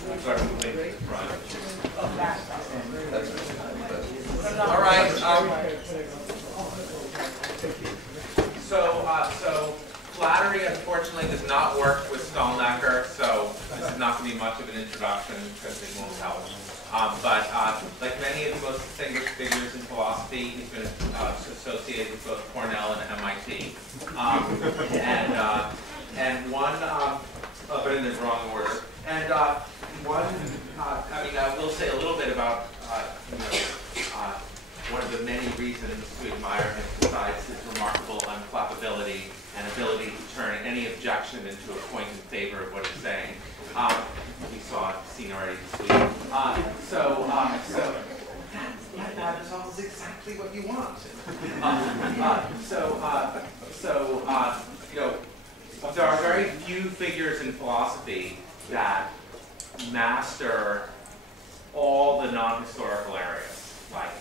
Start moving to the front. All right. So flattery, unfortunately, does not work with Stalnaker, so this is not going to be much of an introduction because it won't help. But like many of the most distinguished figures in philosophy, he's been associated with both Cornell and MIT. And one, but in the wrong order. And one, I will say a little bit about one of the many reasons to admire him besides his remarkable unflappability and ability to turn any objection into a point in favor of what he's saying. We saw Similarity this week. That resolves exactly what you want. There are very few figures in philosophy that master all the non-historical areas,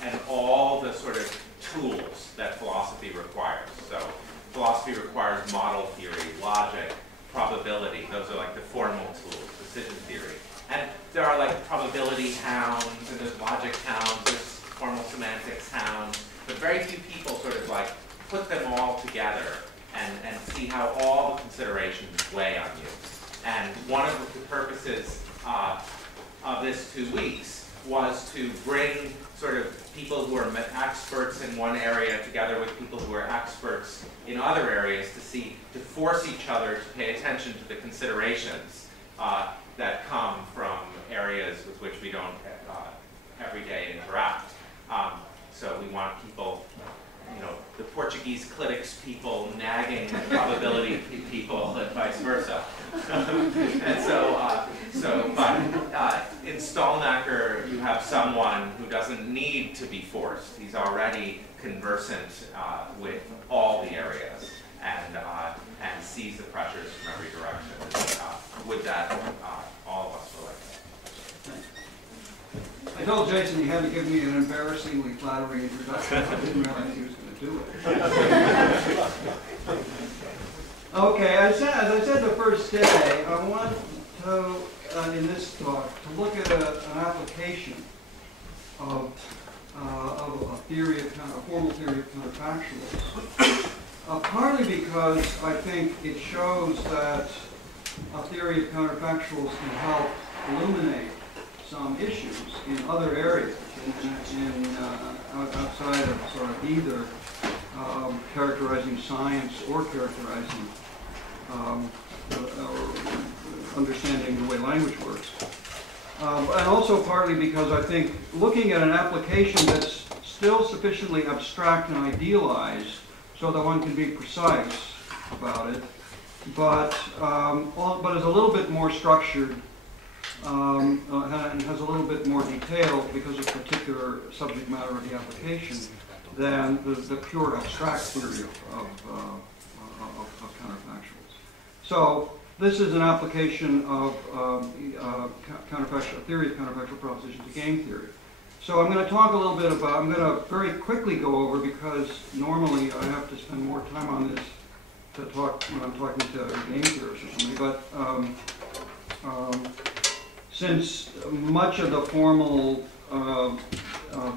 and all the sort of tools that philosophy requires. So philosophy requires model theory, logic, probability. Those are like the formal tools, decision theory. And there are like probability hounds, and there's logic hounds, there's formal semantics hounds, but very few people sort of like put them all together and see how all the considerations weigh on you. And one of the purposes of this 2 weeks was to bring sort of people who are experts in one area together with people who are experts in other areas to force each other to pay attention to the considerations that come from areas with which we don't every day interact. So we want people, the Portuguese clitics people nagging the probability people and vice versa. But in Stalnaker, you have someone who doesn't need to be forced. He's already conversant with all the areas and sees the pressures from every direction. With that, all of us will like that. I told Jason he had to give me an embarrassingly flattering introduction. I didn't realize he was going to do it. Okay, as I said the first day, I want to, in this talk, to look at an application of a theory of a formal theory of counterfactuals. Partly because I think it shows that a theory of counterfactuals can help illuminate some issues in other areas, outside of sort of either characterizing science or characterizing or understanding the way language works. And also partly because I think looking at an application that's still sufficiently abstract and idealized so that one can be precise about it, but is a little bit more structured and has a little bit more detail because of particular subject matter of the application than the pure abstract theory of counterfactuals. So this is an application of counterfactual theory of counterfactual proposition to game theory. So I'm going to talk a little bit about, I'm going to very quickly go over, because normally I have to spend more time on this to talk when I'm talking to game theorists or somebody, but since much of the formal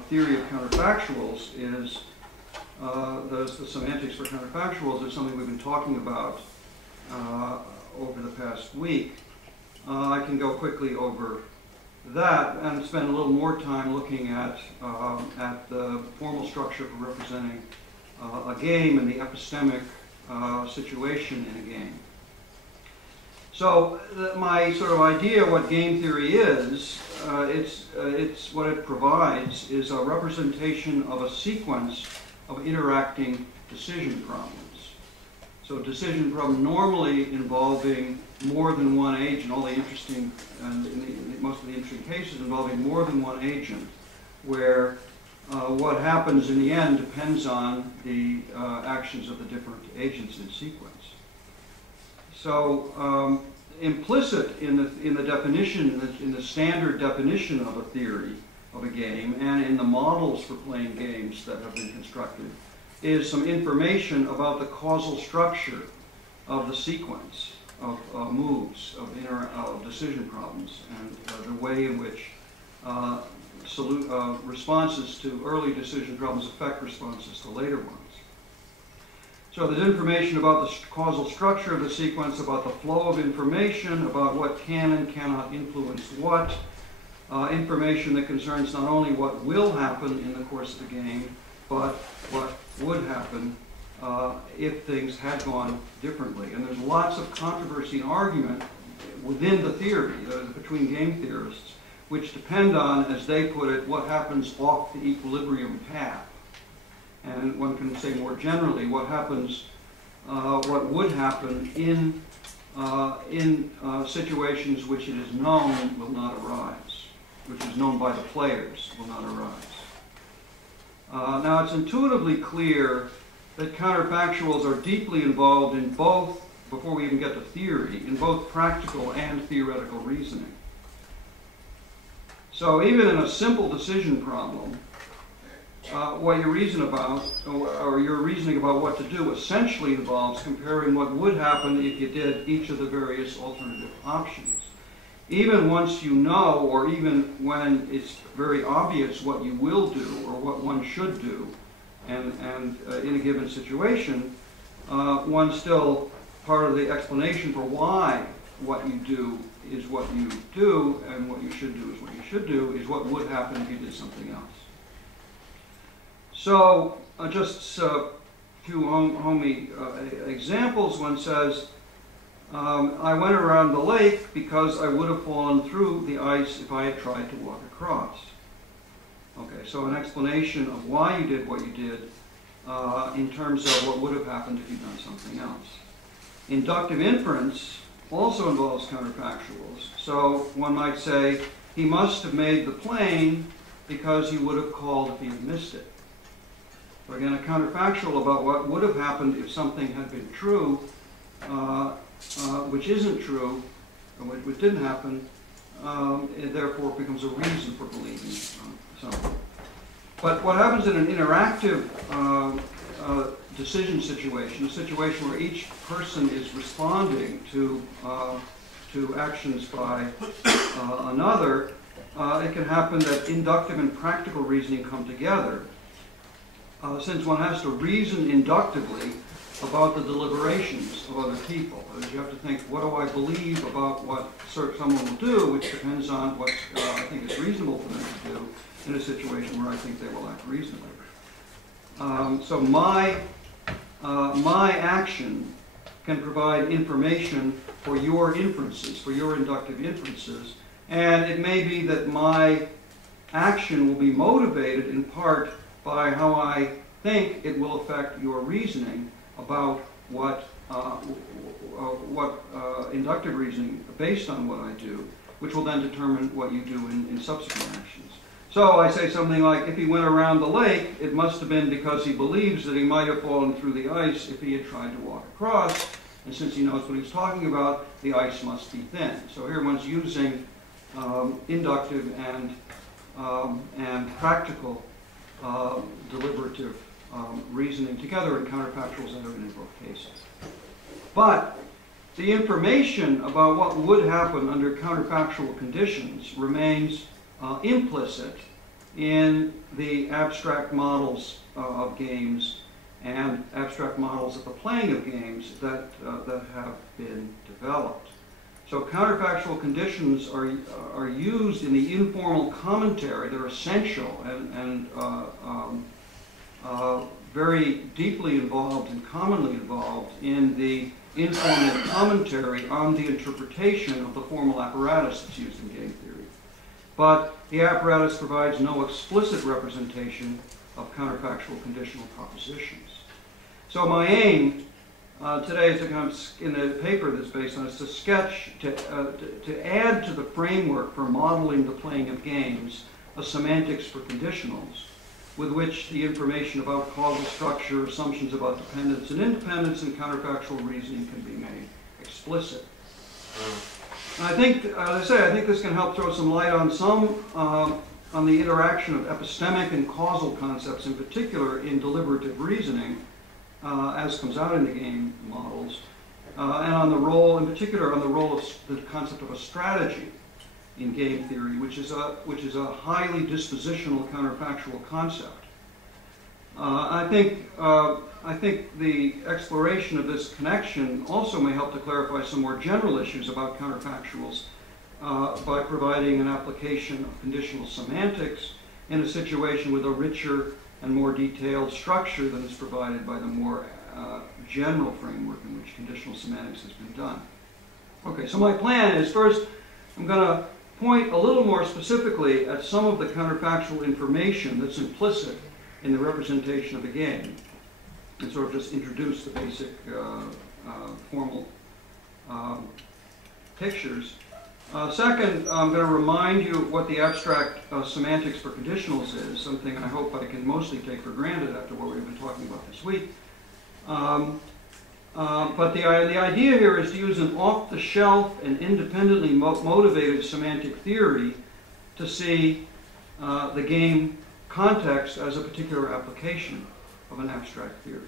theory of counterfactuals is the semantics for counterfactuals is something we've been talking about over the past week, I can go quickly over that and spend a little more time looking at the formal structure for representing a game and the epistemic situation in a game. So my sort of idea of what game theory is, it's what it provides is a representation of a sequence of interacting decision problems. So a decision problem normally involving more than one agent, all the interesting, and most of the interesting cases involving more than one agent, where what happens in the end depends on the actions of the different agents in sequence. So implicit in the definition, in the standard definition of a theory of a game, and in the models for playing games that have been constructed, is some information about the causal structure of the sequence moves, of decision problems, and the way in which responses to early decision problems affect responses to later ones. So there's information about the causal structure of the sequence, about the flow of information, about what can and cannot influence what, information that concerns not only what will happen in the course of the game, but what would happen if things had gone differently. And there's lots of controversy and argument within the theory, between game theorists, which depend on, as they put it, what happens off the equilibrium path. And one can say more generally what happens, what would happen in situations which it is known will not arise, which is known by the players will not arise. Now, it's intuitively clear that counterfactuals are deeply involved in both, before we even get to theory, in both practical and theoretical reasoning. So even in a simple decision problem, what you reason about, or your reasoning about what to do, essentially involves comparing what would happen if you did each of the various alternative options. Even once you know, or even when it's very obvious what you will do, or what one should do, and in a given situation, one still, part of the explanation for why what you do is what you do, and what you should do is what you should do, is what would happen if you did something else. So, just a few homey examples. One says, I went around the lake because I would have fallen through the ice if I had tried to walk across. Okay, so an explanation of why you did what you did in terms of what would have happened if you'd done something else. Inductive inference also involves counterfactuals. So one might say, he must have made the plane because he would have called if he had missed it. So again, a counterfactual about what would have happened if something had been true, which isn't true, or which didn't happen, it therefore becomes a reason for believing something. But what happens in an interactive decision situation, a situation where each person is responding to actions by another, it can happen that inductive and practical reasoning come together. Since one has to reason inductively about the deliberations of other people. You have to think, what do I believe about what someone will do, which depends on what I think is reasonable for them to do in a situation where I think they will act reasonably. So my action can provide information for your inferences, for your inductive inferences, and it may be that my action will be motivated in part by how I think it will affect your reasoning about what inductive reasoning based on what I do, which will then determine what you do in subsequent actions. So I say something like, if he went around the lake, it must have been because he believes that he might have fallen through the ice if he had tried to walk across, and since he knows what he's talking about, the ice must be thin. So here one's using inductive and practical deliberative reasoning together in counterfactuals that are in both cases. But the information about what would happen under counterfactual conditions remains implicit in the abstract models of games and abstract models of the playing of games that have been developed. So counterfactual conditions are used in the informal commentary. They're essential and very deeply involved and commonly involved in the informal commentary on the interpretation of the formal apparatus that's used in game theory. But the apparatus provides no explicit representation of counterfactual conditional propositions. So my aim today is to kind of, in the paper that's based on, is to sketch, to add to the framework for modeling the playing of games, a semantics for conditionals, with which the information about causal structure, assumptions about dependence and independence, and counterfactual reasoning can be made explicit. And I think, as I say, I think this can help throw some light on on the interaction of epistemic and causal concepts, in particular in deliberative reasoning, as comes out in the game models, and on the role, in particular, on the role of the concept of a strategy in game theory, which is a highly dispositional counterfactual concept. I think the exploration of this connection also may help to clarify some more general issues about counterfactuals by providing an application of conditional semantics in a situation with a richer and more detailed structure than is provided by the more general framework in which conditional semantics has been done. Okay, so my plan is first I'm going to point a little more specifically at some of the counterfactual information that's implicit in the representation of a game, and sort of just introduce the basic formal pictures. Second, I'm going to remind you what the abstract semantics for conditionals is, something I hope I can mostly take for granted after what we've been talking about this week. But the idea here is to use an off-the-shelf and independently motivated semantic theory to see the game context as a particular application of an abstract theory.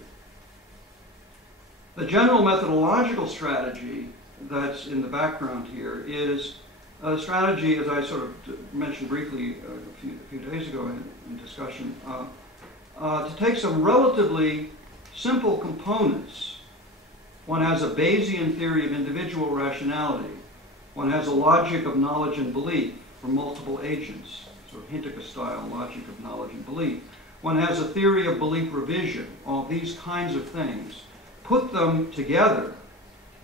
The general methodological strategy that's in the background here is a strategy, as I sort of mentioned briefly a few days ago in discussion, to take some relatively simple components. One has a Bayesian theory of individual rationality. One has a logic of knowledge and belief for multiple agents, sort of Hinticke-style logic of knowledge and belief. One has a theory of belief revision, all these kinds of things. Put them together,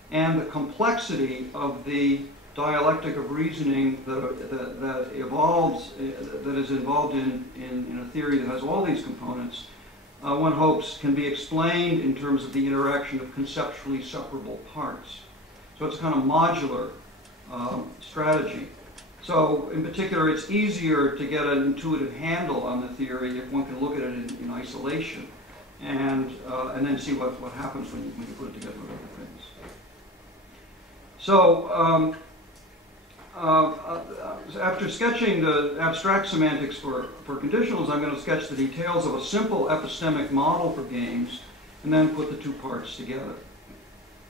and the complexity of the dialectic of reasoning that is involved in a theory that has all these components, one hopes can be explained in terms of the interaction of conceptually separable parts. So it's kind of modular strategy. So in particular, it's easier to get an intuitive handle on the theory if one can look at it in isolation and then see what happens when you put it together with other things. So after sketching the abstract semantics for conditionals, I'm going to sketch the details of a simple epistemic model for games and then put the two parts together.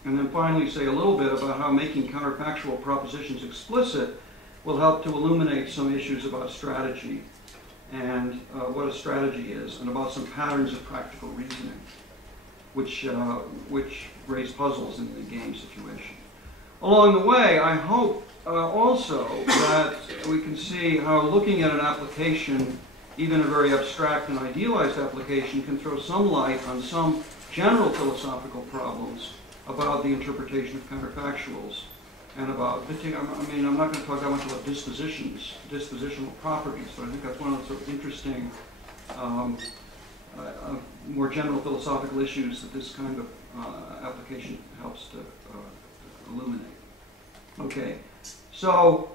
And then finally say a little bit about how making counterfactual propositions explicit will help to illuminate some issues about strategy and what a strategy is, and about some patterns of practical reasoning, which raise puzzles in the game situation. Along the way, I hope also that we can see how looking at an application, even a very abstract and idealized application, can throw some light on some general philosophical problems about the interpretation of counterfactuals and about, I mean, I'm not going to talk that much about dispositions, dispositional properties, but I think that's one of the sort of interesting, more general philosophical issues that this kind of application helps to illuminate. Okay, so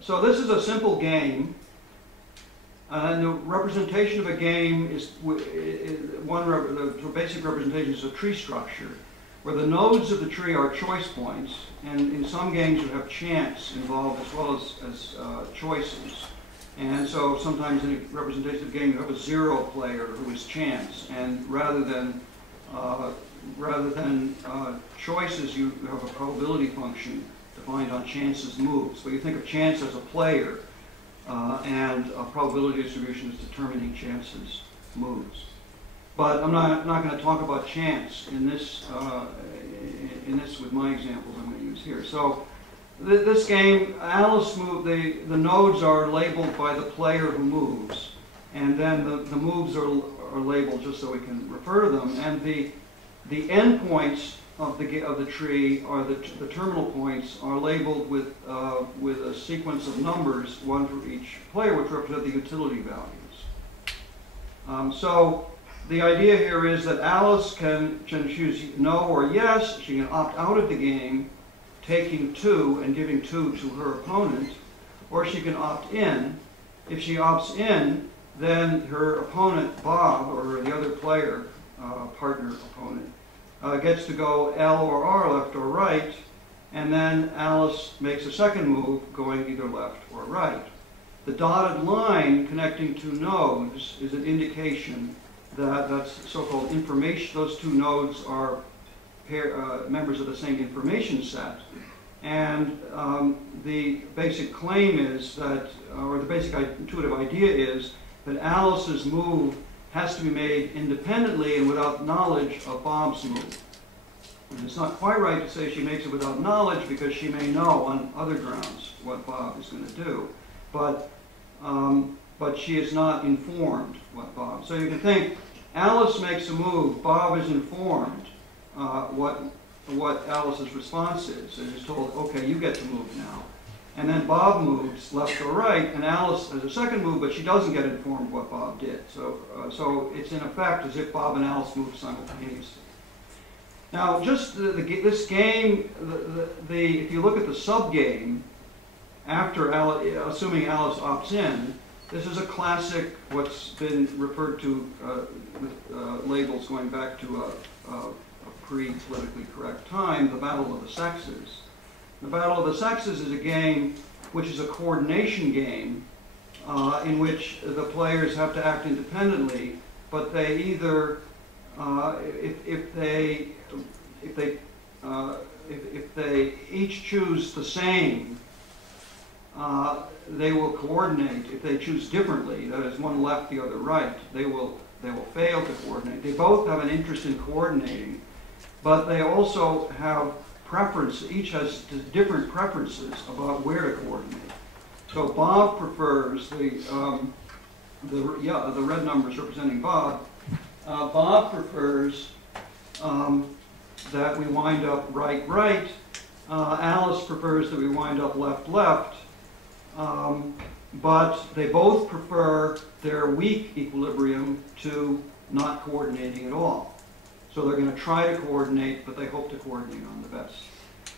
so this is a simple game, and the representation of a game is the basic representation is a tree structure, where the nodes of the tree are choice points, and in some games you have chance involved as well as choices. And so sometimes in a representative game you have a zero player who is chance, and rather than choices, you have a probability function defined on chance's moves. So you think of chance as a player, and a probability distribution is determining chance's moves. But I'm not going to talk about chance in this with my examples I'm going to use here. So this game, Alice moved. The nodes are labeled by the player who moves, and then the moves are labeled just so we can refer to them. And the endpoints of the tree, are the terminal points, are labeled with a sequence of numbers, one for each player, which represent the utility values. So the idea here is that Alice can choose no or yes. She can opt out of the game, taking 2 and giving 2 to her opponent, or she can opt in. If she opts in, then her opponent, Bob, or the other player, partner opponent, gets to go L or R, left or right, and then Alice makes a second move, going either left or right. The dotted line connecting two nodes is an indication that's so-called information. Those two nodes are members of the same information set. And the basic claim is that, or the basic intuitive idea is that Alice's move has to be made independently and without knowledge of Bob's move. And it's not quite right to say she makes it without knowledge, because she may know on other grounds what Bob is going to do. But she is not informed what Bob. So you can think Alice makes a move, Bob is informed what Alice's response is, and is told, okay, you get to move now. And then Bob moves left or right, and Alice has a second move, but she doesn't get informed what Bob did. So it's in effect as if Bob and Alice move simultaneously. Now, just this game, if you look at the sub-game, after Alice, assuming Alice opts in, this is a classic, what's been referred to with labels going back to a pre-politically correct time, the Battle of the Sexes. The Battle of the Sexes is a game which is a coordination game in which the players have to act independently, but they either, if they each choose the same, they will coordinate. If they choose differently, that is, one left, the other right, they will fail to coordinate. They both have an interest in coordinating, but they also have preference. Each has different preferences about where to coordinate. So Bob prefers the red numbers representing Bob. Bob prefers that we wind up right, right. Alice prefers that we wind up left, left. But they both prefer their weak equilibrium to not coordinating at all. So they're going to try to coordinate, but they hope to coordinate on the best.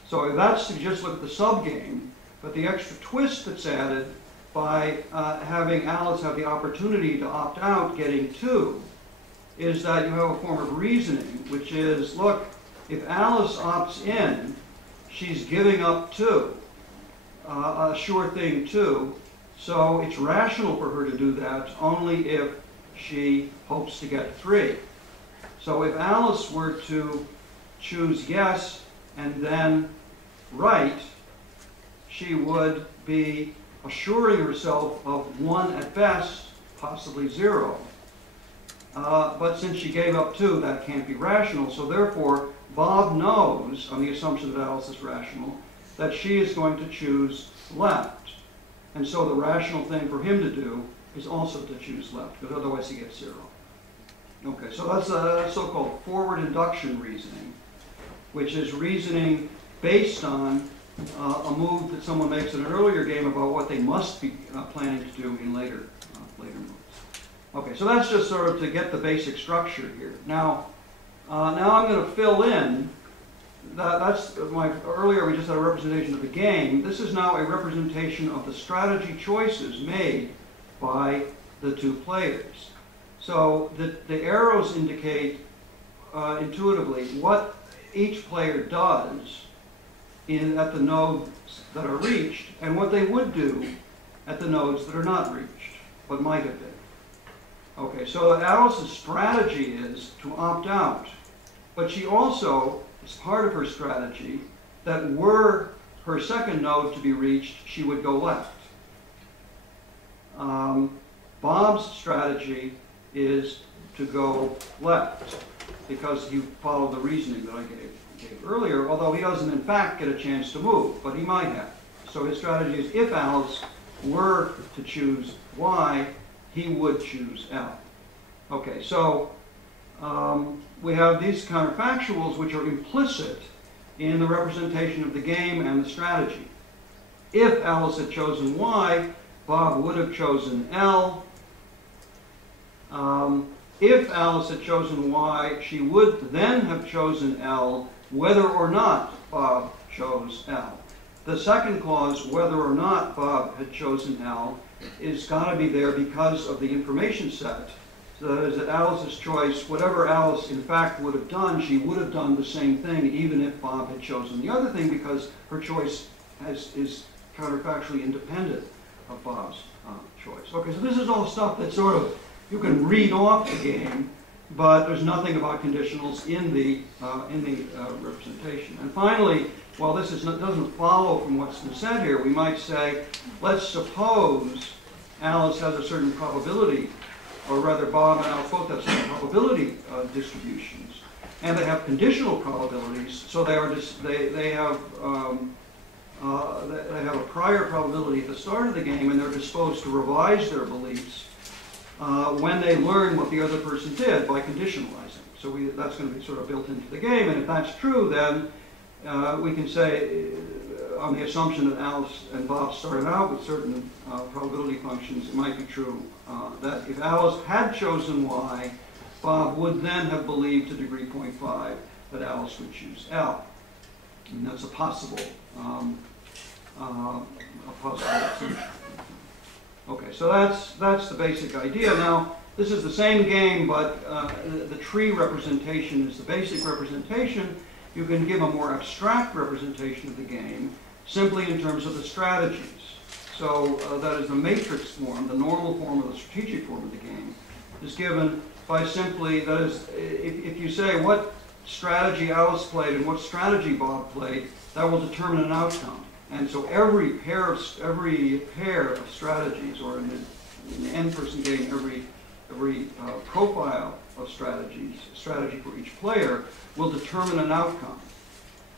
So that's to just look at the sub-game, but the extra twist that's added by having Alice have the opportunity to opt out, getting 2, is that you have a form of reasoning, which is, look, if Alice opts in, she's giving up 2, a sure thing 2, so it's rational for her to do that only if she hopes to get 3. So if Alice were to choose yes and then right, she would be assuring herself of 1 at best, possibly 0. But since she gave up 2, that can't be rational. So therefore, Bob knows, on the assumption that Alice is rational, that she is going to choose left. And so the rational thing for him to do is also to choose left, because otherwise he gets 0. Okay, so that's so-called forward induction reasoning, which is reasoning based on a move that someone makes in an earlier game about what they must be planning to do in later moves. Okay, so that's just sort of to get the basic structure here. Now I'm going to fill in. Earlier we just had a representation of the game. This is now a representation of the strategy choices made by the 2 players. So the arrows indicate intuitively what each player does at the nodes that are reached, and what they would do at the nodes that are not reached, but might have been. Okay, so Alice's strategy is to opt out, but she also, as part of her strategy, that were her second node to be reached, she would go left. Bob's strategy is to go left, because he followed the reasoning that I gave earlier, although he doesn't in fact get a chance to move, but he might have. So his strategy is, if Alice were to choose Y, he would choose L. Okay, so we have these counterfactuals which are implicit in the representation of the game and the strategy. If Alice had chosen Y, Bob would have chosen L. If Alice had chosen Y, she would then have chosen L, whether or not Bob chose L. The second clause, whether or not Bob had chosen L, is got to be there because of the information set. So that is that Alice's choice, whatever Alice in fact would have done, she would have done the same thing even if Bob had chosen the other thing, because her choice is counterfactually independent of Bob's choice. Okay, so this is all stuff that sort of you can read off the game, but there's nothing about conditionals in the representation. And finally, while this doesn't follow from what's been said here, we might say, let's suppose Alice has a certain probability, or rather Bob and Alice both have certain probability distributions, and they have conditional probabilities, so they have a prior probability at the start of the game, and they're disposed to revise their beliefs when they learn what the other person did by conditionalizing. So that's going to be sort of built into the game, and if that's true, then we can say, on the assumption that Alice and Bob started out with certain probability functions, it might be true that if Alice had chosen Y, Bob would then have believed to degree 0.5 that Alice would choose L. And that's a possible assumption. Okay, so that's the basic idea. Now, this is the same game, but the tree representation is the basic representation. You can give a more abstract representation of the game simply in terms of the strategies. So that is the matrix form, the normal form or the strategic form of the game, is given by simply, that is, if you say what strategy Alice played and what strategy Bob played, that will determine an outcome. And so every pair of strategies, or in the n-person game, every profile of strategies, strategy for each player, will determine an outcome.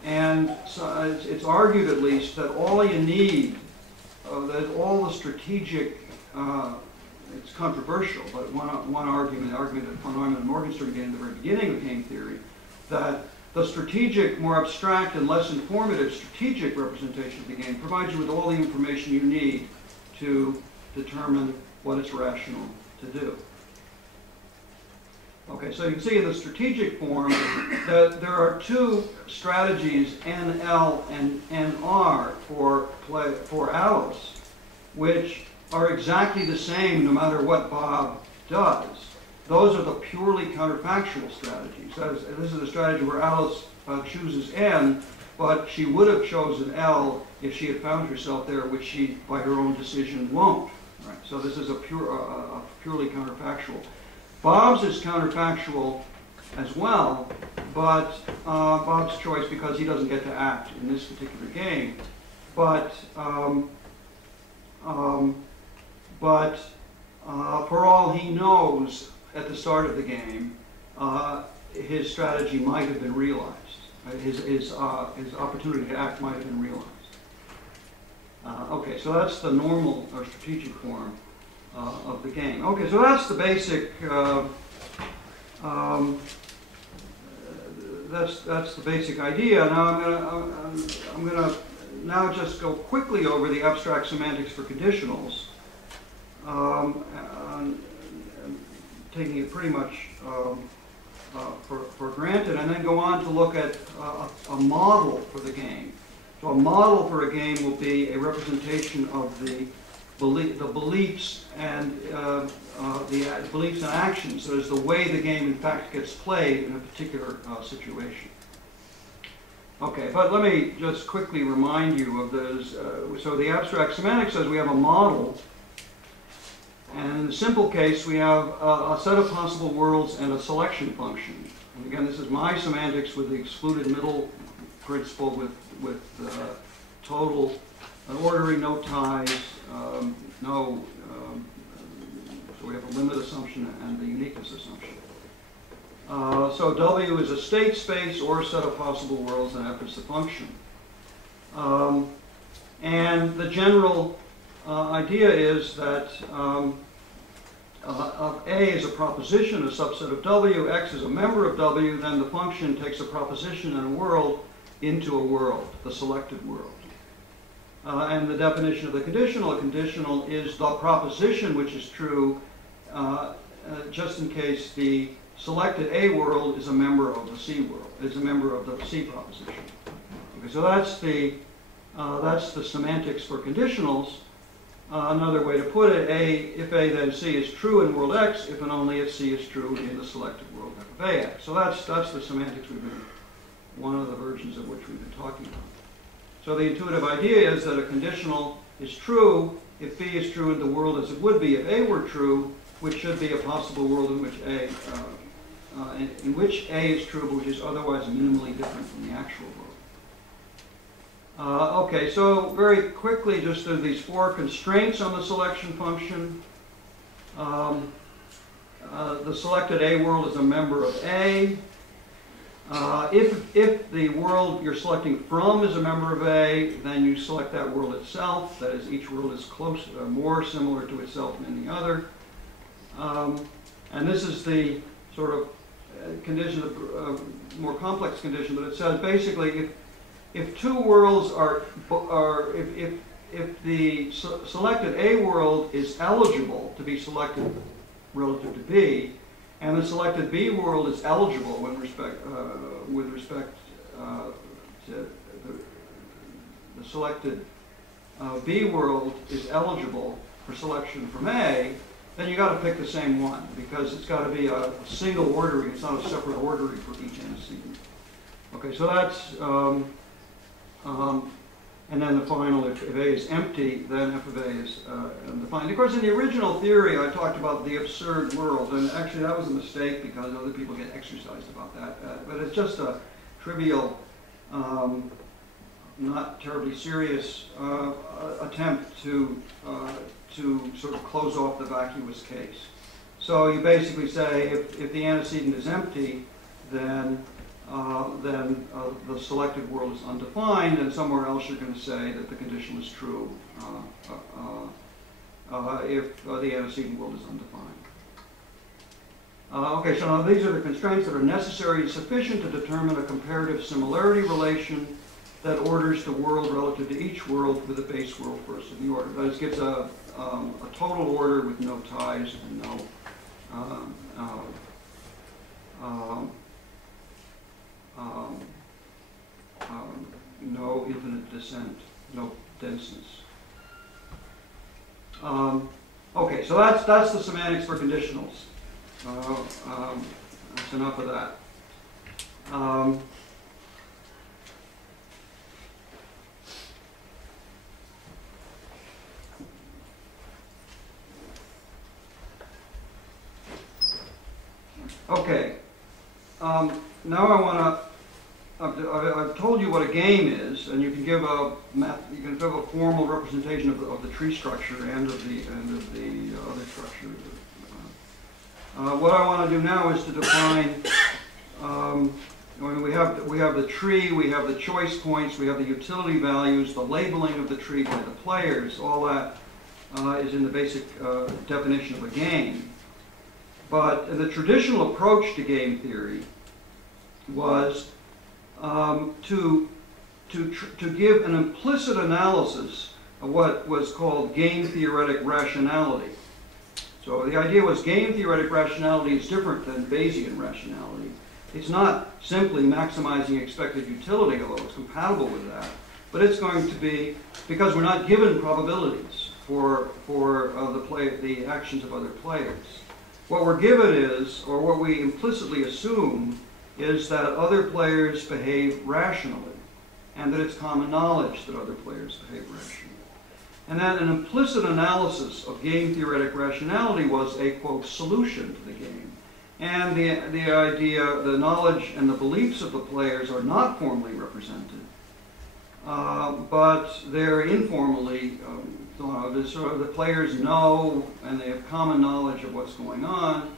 And so it's argued, at least, that all you need, that all the strategic, it's controversial, but one argument, the argument that von Neumann and Morgenstern gave in the very beginning of game theory, that the strategic, more abstract and less informative strategic representation of the game provides you with all the information you need to determine what it's rational to do. Okay, so you can see in the strategic form that there are two strategies, NL and NR, for Alice, which are exactly the same no matter what Bob does. Those are the purely counterfactual strategies. This is the strategy where Alice chooses N, but she would have chosen L if she had found herself there, which she, by her own decision, won't. Right? So this is a purely counterfactual. Bob's is counterfactual as well, but Bob's choice, because he doesn't get to act in this particular game. But for all he knows, at the start of the game, his strategy might have been realized. His opportunity to act might have been realized. Okay, so that's the normal or strategic form of the game. Okay, so that's the basic. That's the basic idea. Now I'm gonna now just go quickly over the abstract semantics for conditionals, taking it pretty much for granted, and then go on to look at a model for the game. So a model for a game will be a representation of the beliefs and beliefs and actions. That is the way the game, in fact, gets played in a particular situation. Okay, but let me just quickly remind you of those. So the abstract semantics says we have a model, and in the simple case, we have a set of possible worlds and a selection function. And again, this is my semantics with the excluded middle principle, with total ordering, no ties, so we have a limit assumption and the uniqueness assumption. So W is a state space or a set of possible worlds, and F is the function. And the general idea is that A is a proposition, a subset of W, X is a member of W, then the function takes a proposition and a world into a world, the selected world. And the definition of the conditional, a conditional is the proposition which is true, just in case the selected A world is a member of the C world, is a member of the C proposition. Okay, so that's the semantics for conditionals. Another way to put it, if A then C is true in world X, if and only if C is true in the selected world F of AX. So that's the semantics one of the versions of which we've been talking about. So the intuitive idea is that a conditional is true if B is true in the world as it would be if A were true, which should be a possible world in which A in which A is true, but which is otherwise minimally different from the actual world. Okay, so very quickly, just there are these 4 constraints on the selection function. The selected A world is a member of A. If the world you're selecting from is a member of A, then you select that world itself. That is, each world is close, more similar to itself than the other. And this is the sort of condition, more complex condition, but it says basically if 2 worlds if the selected A world is eligible to be selected relative to B, and the selected B world is eligible with respect to the selected B world is eligible for selection from A, then you got to pick the same one, because it's got to be a single ordering. It's not a separate ordering for each antecedent. Okay, so that's and then the final, if A is empty, then f of A is undefined. Of course, in the original theory, I talked about the absurd world, and actually that was a mistake because other people get exercised about that. But it's just a trivial, not terribly serious attempt to sort of close off the vacuous case. So you basically say if the antecedent is empty, then the selected world is undefined, and somewhere else you're going to say that the conditional is true if the antecedent world is undefined. Okay, so now these are the constraints that are necessary and sufficient to determine a comparative similarity relation that orders the world relative to each world with the base world first in the order. That is, gives a total order with no ties and no infinite descent, no denseness. Okay, so that's the semantics for conditionals. That's enough of that. Okay. Now I want to. I've told you what a game is, and you can give a formal representation of the tree structure and of the other structure. What I want to do now is to define. We have the tree, we have the choice points, we have the utility values, the labeling of the tree by the players. All that is in the basic definition of a game. But the traditional approach to game theory was to give an implicit analysis of what was called game theoretic rationality. So the idea was game theoretic rationality is different than Bayesian rationality. It's not simply maximizing expected utility, although it's compatible with that, but it's going to be, because we're not given probabilities for the actions of other players. What we're given is, or what we implicitly assume, is that other players behave rationally, and that it's common knowledge that other players behave rationally. And that an implicit analysis of game theoretic rationality was a, quote, solution to the game. And the idea, the knowledge and the beliefs of the players are not formally represented, but they're informally the players know, and they have common knowledge of what's going on.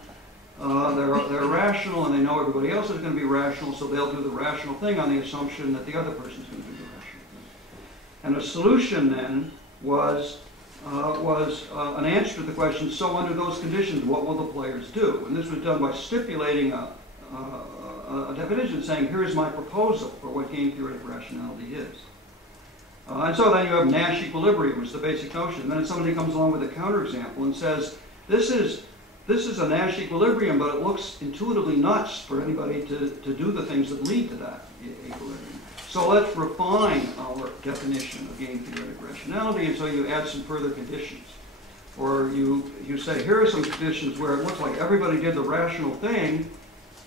They're rational, and they know everybody else is going to be rational, so they'll do the rational thing on the assumption that the other person is going to do the rational thing. And a solution then was an answer to the question, so under those conditions, what will the players do? And this was done by stipulating a definition saying, here's my proposal for what game theoretic rationality is. And so then you have Nash equilibrium, which is the basic notion. And then somebody comes along with a counterexample and says, this is a Nash equilibrium, but it looks intuitively nuts for anybody to do the things that lead to that equilibrium. So let's refine our definition of game theoretic rationality, and so you add some further conditions. Or you say, here are some conditions where it looks like everybody did the rational thing,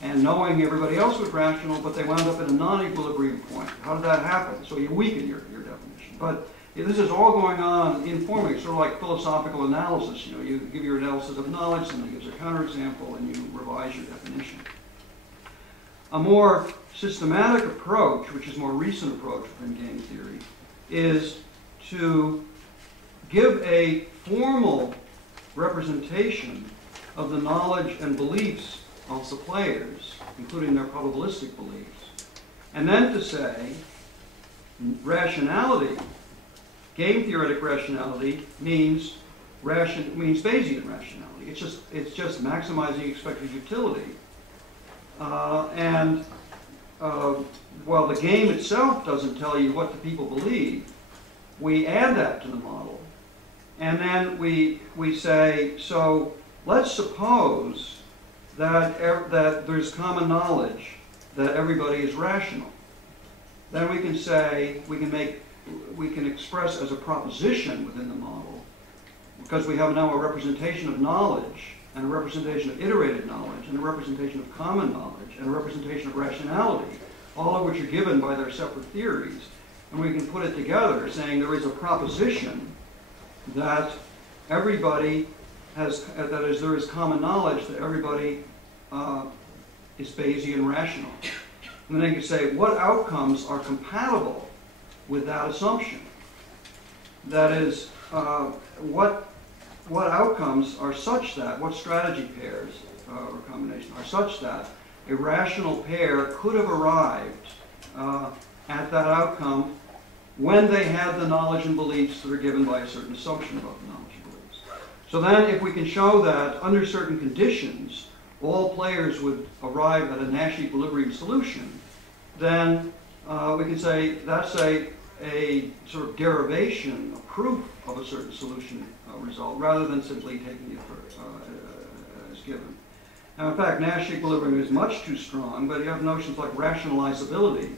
and knowing everybody else was rational, but they wound up in a non-equilibrium point. How did that happen? So you weaken your definition. But this is all going on informally, sort of like philosophical analysis. You give your analysis of knowledge, somebody gives a counterexample, and you revise your definition. A more systematic approach, which is a more recent approach within game theory, is to give a formal representation of the knowledge and beliefs of the players, including their probabilistic beliefs, and then to say rationality, game theoretic rationality means Bayesian rationality. It's just maximizing expected utility. While the game itself doesn't tell you what the people believe, we add that to the model. And then we say, so let's suppose that there's common knowledge that everybody is rational. Then we can say, we can express as a proposition within the model, because we have now a representation of knowledge, and a representation of iterated knowledge, and a representation of common knowledge, and a representation of rationality, all of which are given by their separate theories. And we can put it together saying there is a proposition that everybody has, that is, there is common knowledge that everybody is Bayesian rational. And then you can say what outcomes are compatible with that assumption. That is, what outcomes are such that, what strategy pairs or combination are such that a rational pair could have arrived at that outcome when they had the knowledge and beliefs that are given by a certain assumption about the knowledge and beliefs. So then if we can show that under certain conditions all players would arrive at a Nash equilibrium solution, then we can say that's a sort of derivation, a proof of a certain solution result, rather than simply taking it as given. Now, in fact, Nash equilibrium is much too strong, but you have notions like rationalizability,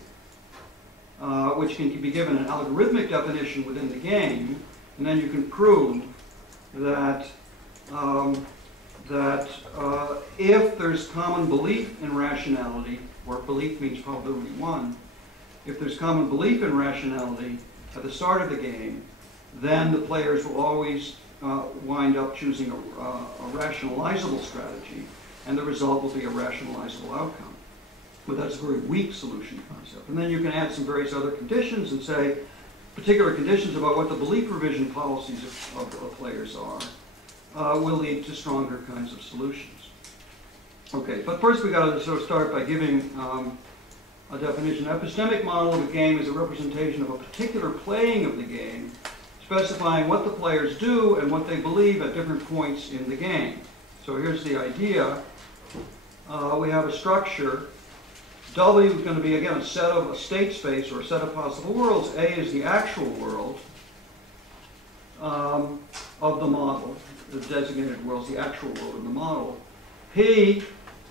which can be given an algorithmic definition within the game, and then you can prove that if there's common belief in rationality, where belief means probability 1, if there's common belief in rationality at the start of the game, then the players will always wind up choosing a rationalizable strategy, and the result will be a rationalizable outcome. But that's a very weak solution concept. And then you can add some various other conditions and say particular conditions about what the belief revision policies of players are will lead to stronger kinds of solutions. Okay, but first we got to sort of start by giving a definition. An epistemic model of a game is a representation of a particular playing of the game, specifying what the players do and what they believe at different points in the game. So here's the idea. We have a structure. W is going to be, again, a state space or a set of possible worlds. A is the actual world of the model, the designated world is the actual world in the model. P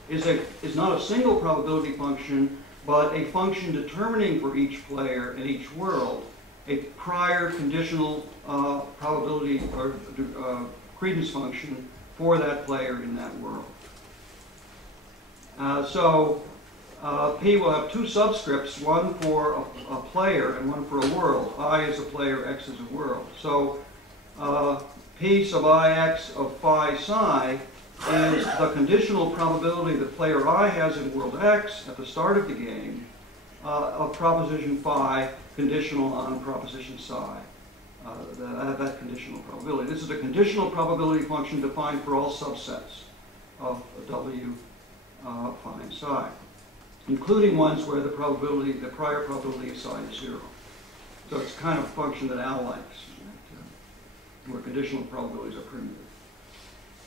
is not a single probability function, but a function determining for each player in each world a prior conditional probability or credence function for that player in that world. P will have two subscripts, one for a player and one for a world. I is a player, X is a world. So P sub Ix of phi psi is the conditional probability that player I has in world X at the start of the game of proposition phi conditional on proposition psi. That conditional probability. This is a conditional probability function defined for all subsets of W phi and psi, including ones where the prior probability of psi is 0. So it's kind of a function that Al likes, where conditional probabilities are primitive.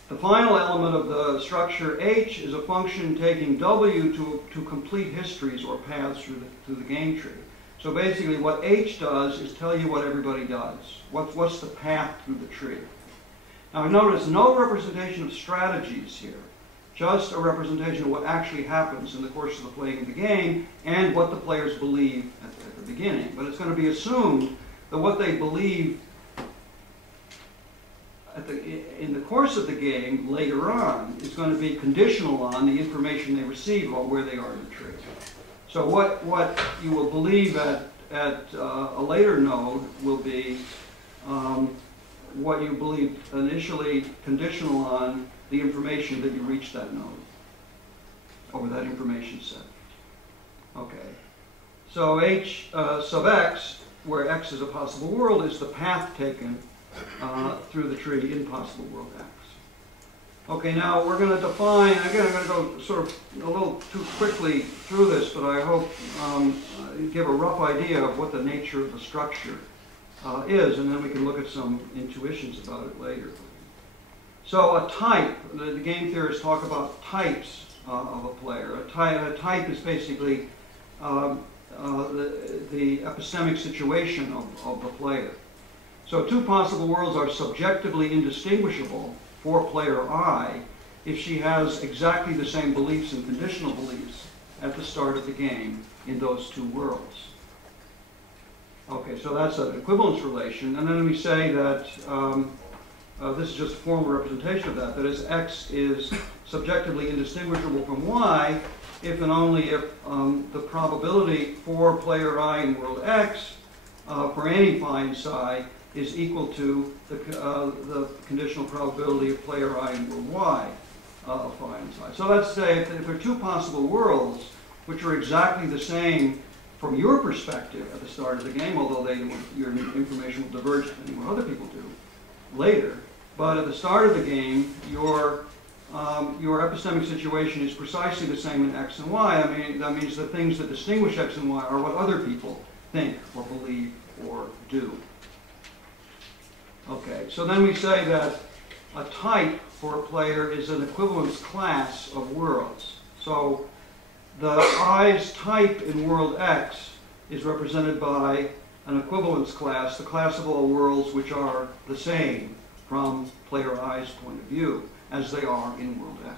The final element of the structure H is a function taking W to complete histories or paths through the game tree. So basically what H does is tell you what everybody does. What's the path through the tree? Now notice no representation of strategies here, just a representation of what actually happens in the course of the playing of the game and what the players believe at the beginning. But it's going to be assumed that what they believe in the course of the game later on is going to be conditional on the information they receive about where they are in the tree. So what you will believe at a later node will be what you believe initially conditional on the information that you reach that node over that information set. Okay. So H sub x, where x is a possible world, is the path taken through the tree in possible world x. Okay, now we're going to define, again, I'm going to go sort of a little too quickly through this, but I hope give a rough idea of what the nature of the structure is, and then we can look at some intuitions about it later. So a type, the game theorists talk about types of a player. A type is basically the epistemic situation of the player. So two possible worlds are subjectively indistinguishable for player I if she has exactly the same beliefs and conditional beliefs at the start of the game in those two worlds. Okay, so that's an equivalence relation, and then we say that this is just a formal representation of that. That is, x is subjectively indistinguishable from y if and only if the probability for player I in world x for any phi psi is equal to the conditional probability of player I in world y of phi and psi. So let's say if there are two possible worlds which are exactly the same from your perspective at the start of the game, although your information will diverge depending on what other people do later. But at the start of the game, your epistemic situation is precisely the same in x and y. I mean, that means the things that distinguish x and y are what other people think or believe or do. Okay, so then we say that a type for a player is an equivalence class of worlds. So the I's type in world x is represented by an equivalence class, the class of all worlds which are the same from player I's point of view as they are in world x.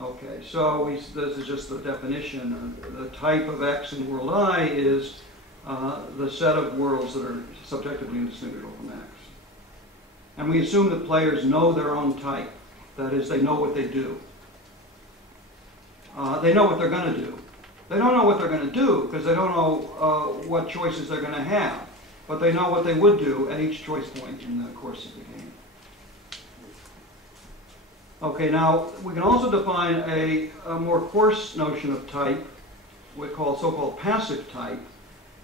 Okay, so this is just the definition. The type of x in world I is the set of worlds that are subjectively indistinguishable from x. And we assume that players know their own type. That is, they know what they do. They know what they're going to do. They don't know what they're going to do because they don't know what choices they're going to have. But they know what they would do at each choice point in the course of the game. Okay, now we can also define a more coarse notion of type, we call so-called passive type.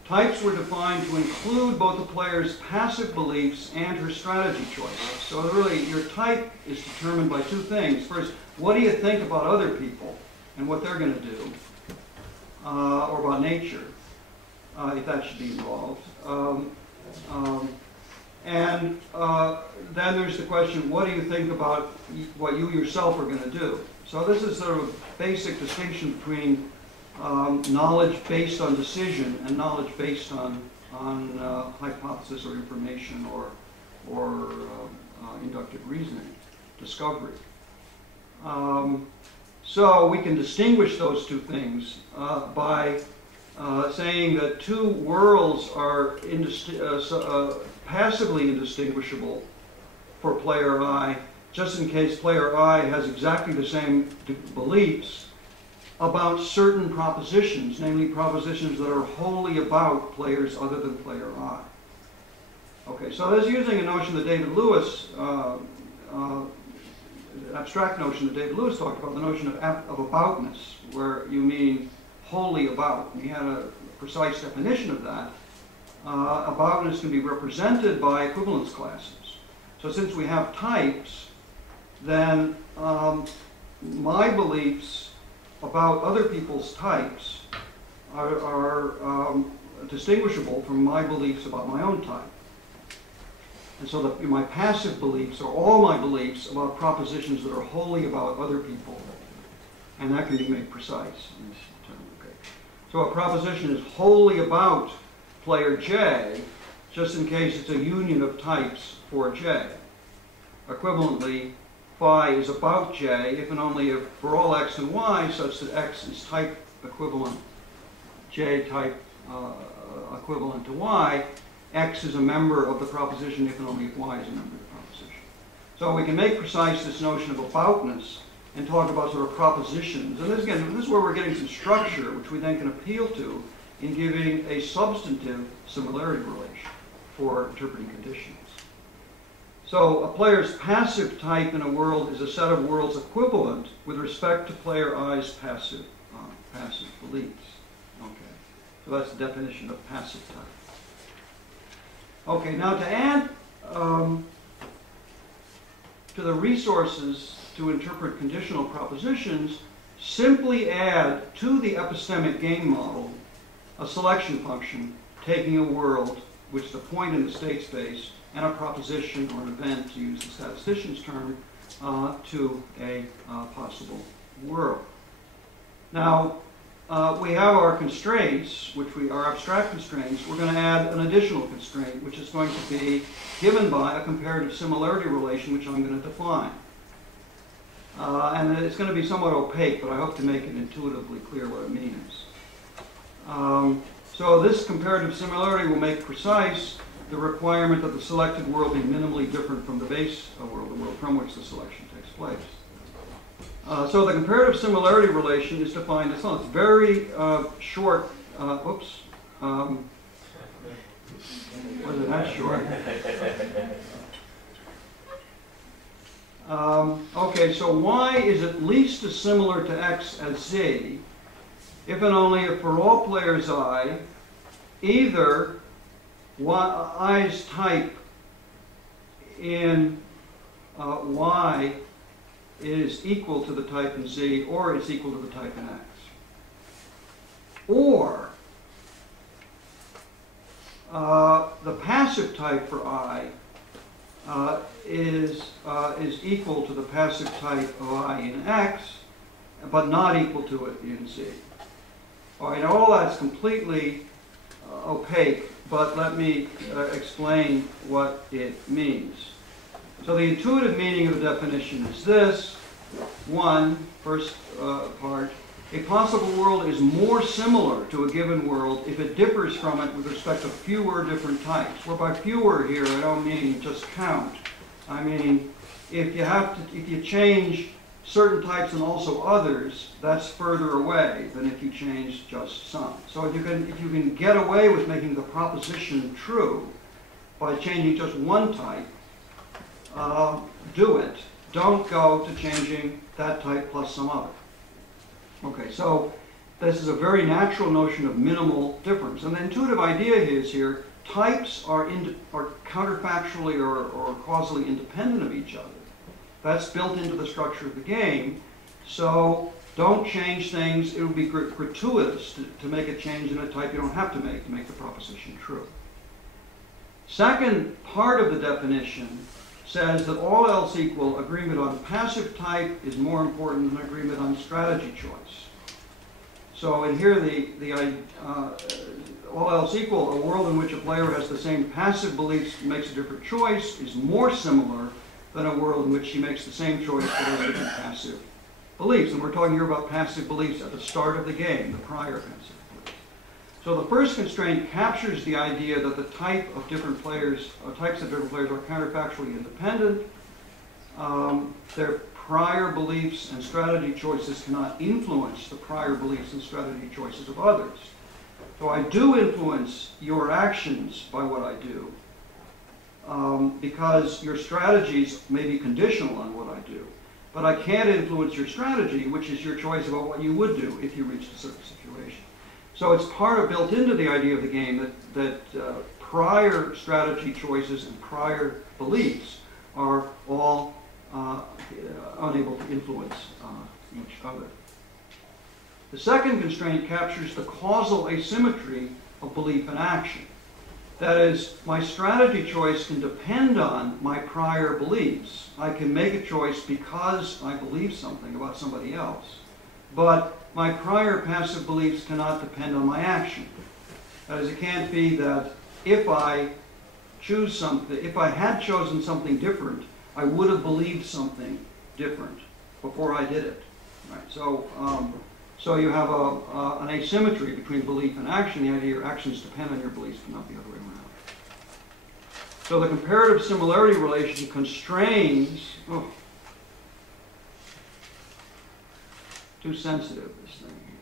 Types were defined to include both the player's passive beliefs and her strategy choices. So really, your type is determined by two things. First, what do you think about other people and what they're going to do, or about nature, if that should be involved. And then there's the question, what do you think about what you yourself are going to do? So this is sort of a basic distinction between knowledge based on decision and knowledge based on hypothesis or information or inductive reasoning, discovery. So we can distinguish those two things by saying that two worlds are passively indistinguishable for player I, just in case player I has exactly the same beliefs about certain propositions, namely propositions that are wholly about players other than player I. Okay, so that's using a notion that David Lewis, abstract notion that David Lewis talked about, the notion of aboutness, where you mean wholly about. And he had a precise definition of that. Aboutness can be represented by equivalence classes. So since we have types, then my beliefs about other people's types are distinguishable from my beliefs about my own type. And so my passive beliefs are all my beliefs about propositions that are wholly about other people. And that can be made precise in this term. Okay. So a proposition is wholly about player J, just in case it's a union of types for J. Equivalently, phi is about J if and only if for all x and y such that x is type equivalent, J type equivalent to y, x is a member of the proposition if and only if y is a member of the proposition. So we can make precise this notion of aboutness and talk about sort of propositions. And this, again, this is where we're getting some structure, which we then can appeal to in giving a substantive similarity relation for interpreting conditions. So a player's passive type in a world is a set of worlds equivalent with respect to player I's passive passive beliefs. Okay, so that's the definition of passive type. Okay, now to add to the resources to interpret conditional propositions, simply add to the epistemic game model a selection function taking a world, which is a point in the state space, and a proposition or an event, to use the statistician's term, to a possible world. Now, we have our constraints, which are abstract constraints. We're going to add an additional constraint, which is going to be given by a comparative similarity relation, which I'm going to define. And it's going to be somewhat opaque, but I hope to make it intuitively clear what it means. So this comparative similarity will make precise the requirement that the selected world be minimally different from the base world, the world from which the selection takes place. So the comparative similarity relation is defined as follows. It's very short. Oops. Wasn't that short? Okay, so y is at least as similar to x as z if and only if for all players I, either i's type in y is equal to the type in z, or is equal to the type in x. Or the passive type for I is equal to the passive type of I in x, but not equal to it in z. All right, now all that's completely opaque, but let me explain what it means. So the intuitive meaning of the definition is this. First part, a possible world is more similar to a given world if it differs from it with respect to fewer different types. Where by fewer here, I don't mean just count. I mean, if you change certain types and also others, that's further away than if you change just some. So if you can get away with making the proposition true by changing just one type, do it. Don't go to changing that type plus some other. Okay, so this is a very natural notion of minimal difference. And the intuitive idea is here, types are counterfactually or causally independent of each other. That's built into the structure of the game. So don't change things. It would be gratuitous to make a change in a type you don't have to make the proposition true. Second part of the definition says that all else equal, agreement on passive type is more important than agreement on strategy choice. So in here, all else equal, a world in which a player has the same passive beliefs and makes a different choice is more similar than a world in which he makes the same choice but has different passive beliefs. And we're talking here about passive beliefs at the start of the game, the prior passive beliefs. So the first constraint captures the idea that the types of different players are counterfactually independent. Their prior beliefs and strategy choices cannot influence the prior beliefs and strategy choices of others. So I do influence your actions by what I do, because your strategies may be conditional on what I do. But I can't influence your strategy, which is your choice about what you would do if you reached a certain situation. So it's built into the idea of the game that prior strategy choices and prior beliefs are all unable to influence each other. The second constraint captures the causal asymmetry of belief and action. That is, my strategy choice can depend on my prior beliefs. I can make a choice because I believe something about somebody else. But my prior passive beliefs cannot depend on my action. That is, it can't be that if I choose something, if I had chosen something different, I would have believed something different before I did it. Right? So you have an asymmetry between belief and action. The idea your actions depend on your beliefs, but not the other way around. So the comparative similarity relation constrains. Too sensitive, this thing here.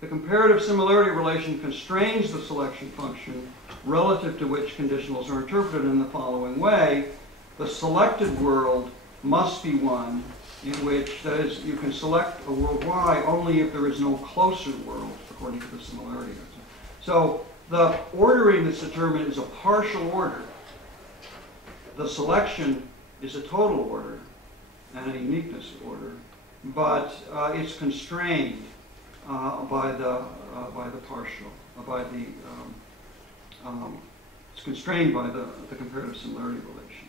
The comparative similarity relation constrains the selection function relative to which conditionals are interpreted in the following way. The selected world must be one in which, that is, you can select a world Y only if there is no closer world, according to the similarity. So the ordering that's determined is a partial order. The selection is a total order and a uniqueness order, but it's constrained by the partial, it's constrained by the comparative similarity relation.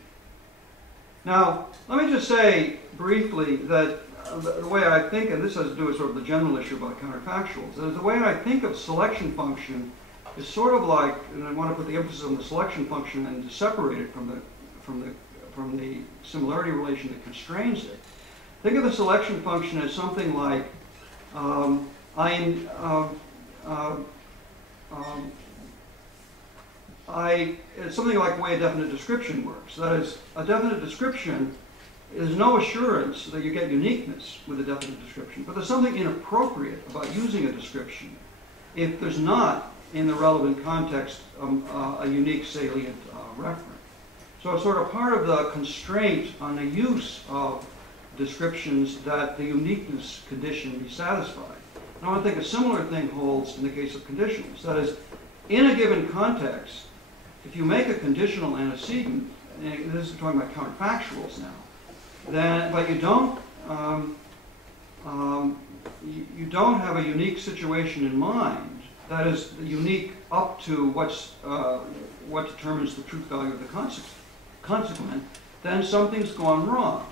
Now, let me just say briefly that the way I think, and this has to do with sort of the general issue about counterfactuals, is the way I think of selection function is sort of like, and I want to put the emphasis on the selection function and to separate it from the similarity relation that constrains it. Think of the selection function as something like it's something like the way a definite description works. That is, a definite description is no assurance that you get uniqueness with a definite description, but there's something inappropriate about using a description if there's not, in the relevant context, a unique salient referent. So it's sort of part of the constraint on the use of descriptions that the uniqueness condition be satisfied. Now I think a similar thing holds in the case of conditionals. That is, in a given context, if you make a conditional antecedent, and this is talking about counterfactuals now, then, but you don't have a unique situation in mind. That is unique up to what determines the truth value of the consequent, then something's gone wrong.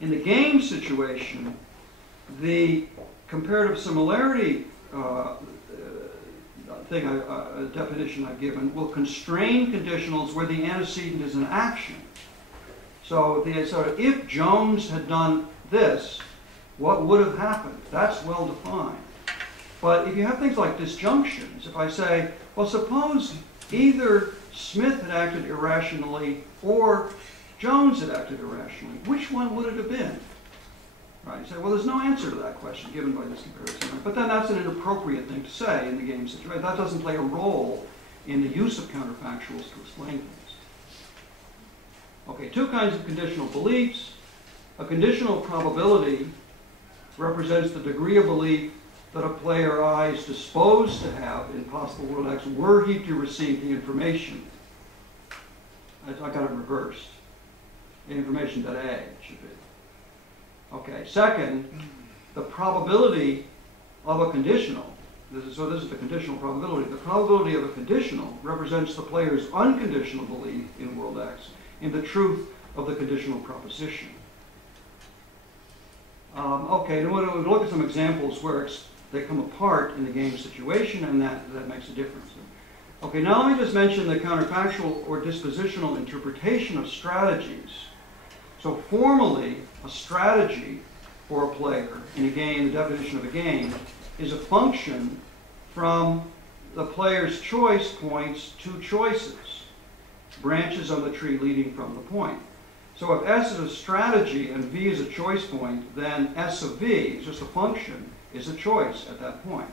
In the game situation, the comparative similarity definition I've given will constrain conditionals where the antecedent is an action. So if Jones had done this, what would have happened? That's well defined. But if you have things like disjunctions, if I say, well, suppose either Smith had acted irrationally or Jones had acted irrationally, which one would it have been? Right? You say, well, there's no answer to that question given by this comparison. But then that's an inappropriate thing to say in the game situation. That doesn't play a role in the use of counterfactuals to explain things. Okay, two kinds of conditional beliefs. A conditional probability represents the degree of belief that a player I is disposed to have in possible world X were he to receive the information. I got it reversed. The information that A should be. Okay, second, the probability of a conditional. This is the conditional probability. The probability of a conditional represents the player's unconditional belief in world X in the truth of the conditional proposition. Okay, and we'll look at some examples where they come apart in the game situation, and that makes a difference. Okay, now let me just mention the counterfactual or dispositional interpretation of strategies. So formally, a strategy for a player in a game, the definition of a game, is a function from the player's choice points to choices, branches on the tree leading from the point. So if S is a strategy and V is a choice point, then S of V, it's just a function, is a choice at that point.